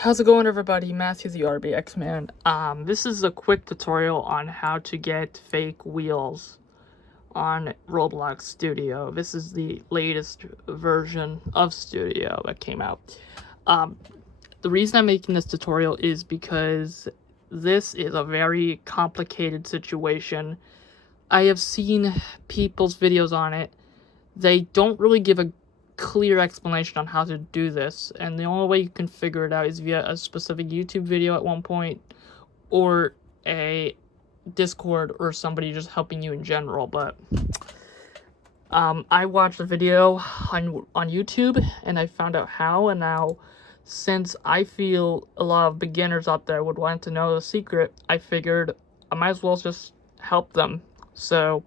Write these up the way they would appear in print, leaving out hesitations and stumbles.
How's it going, everybody? Matthew the RBX Man. This is a quick tutorial on how to get fake wheels on Roblox Studio. This is the latest version of Studio that came out. The reason I'm making this tutorial is because this is a very complicated situation. I have seen people's videos on it. They don't really give a clear explanation on how to do this, and the only way you can figure it out is via a specific YouTube video at one point, or a Discord, or somebody just helping you in general. But I watched a video on YouTube and I found out how, and now since I feel a lot of beginners out there would want to know the secret, I figured I might as well just help them. So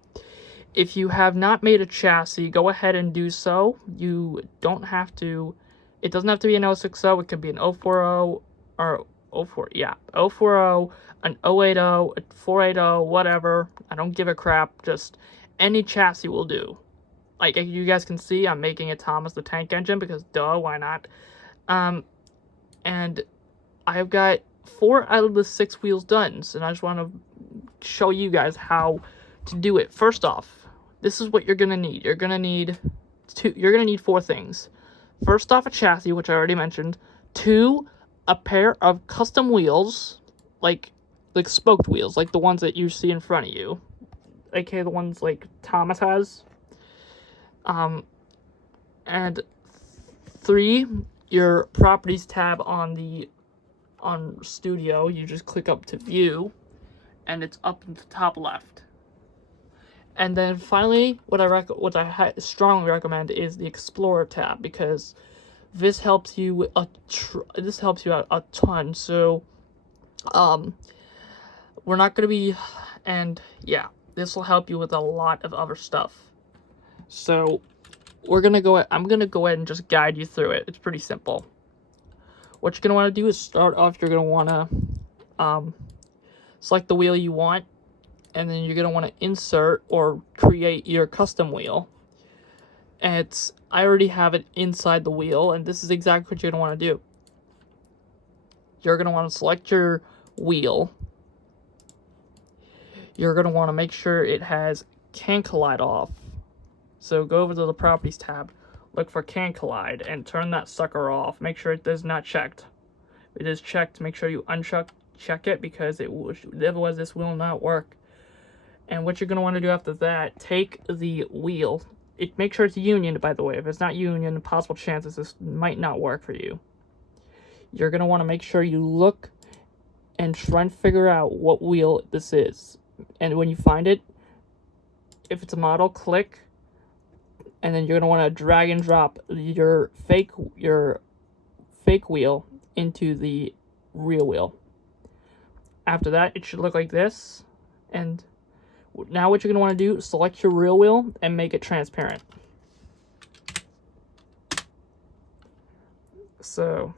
if you have not made a chassis, go ahead and do so. You don't have to, it doesn't have to be an 060, it could be an 040, or 040, an 080, a 480, whatever. I don't give a crap, just any chassis will do. Like you guys can see, I'm making a Thomas the Tank Engine because duh, why not? And I've got 4 out of the 6 wheels done, and I just want to show you guys how to do it. First off, this is what you're gonna need. You're gonna need 4 things. First off, a chassis, which I already mentioned. 2, a pair of custom wheels, like spoked wheels, like the ones that you see in front of you, aka the ones like Thomas has. And 3, your properties tab on Studio. You just click up to view, and it's up in the top left. And then finally, what I strongly recommend is the Explorer tab, because this helps you out a ton. So, we're not gonna be, and yeah, this will help you with a lot of other stuff. So, I'm gonna go ahead and just guide you through it. It's pretty simple. What you're gonna want to do is start off. You're gonna want to select the wheel you want, and then you're going to want to insert or create your custom wheel. And I already have it inside the wheel, and this is exactly what you're going to want to do. You're going to want to select your wheel. You're going to want to make sure it has Can Collide off. So go over to the Properties tab, look for Can Collide, and turn that sucker off. Make sure it is not checked. If it is checked, make sure you check it, because otherwise this will not work. And what you're going to want to do after that, take the wheel. Make sure it's union, by the way. If it's not union, possible chances this might not work for you. You're going to want to make sure you look and try and figure out what wheel this is. And when you find it, if it's a model, click. And then you're going to want to drag and drop your fake wheel into the real wheel. After that, it should look like this. And now what you're going to want to do, select your real wheel and make it transparent. So,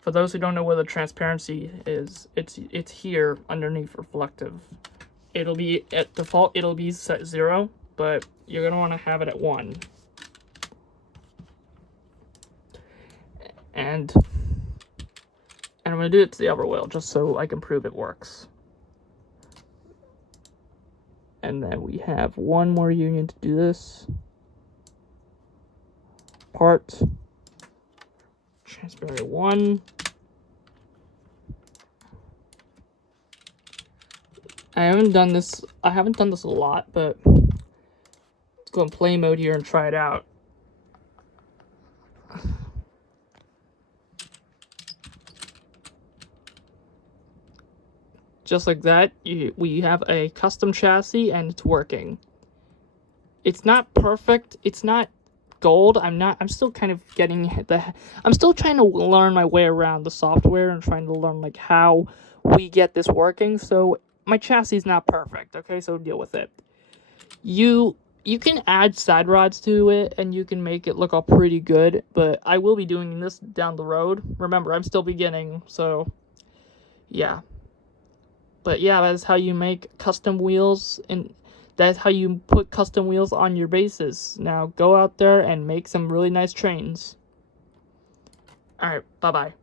for those who don't know where the transparency is, it's here underneath reflective. It'll be, at default, it'll be set 0, but you're going to want to have it at 1. And I'm going to do it to the other wheel just so I can prove it works. And then we have one more union to do this. Part. Transparent 1. I haven't done this a lot, but let's go in play mode here and try it out. Just like that, we have a custom chassis, and it's working. It's not perfect. It's not gold. I'm still kind of I'm still trying to learn my way around the software and trying to learn like how we get this working. So my chassis is not perfect. Okay, so deal with it. You can add side rods to it, and you can make it look all pretty good. But I will be doing this down the road. Remember, I'm still beginning, so yeah. But yeah, that's how you make custom wheels, and that's how you put custom wheels on your bases. Now go out there and make some really nice trains. Alright, bye-bye.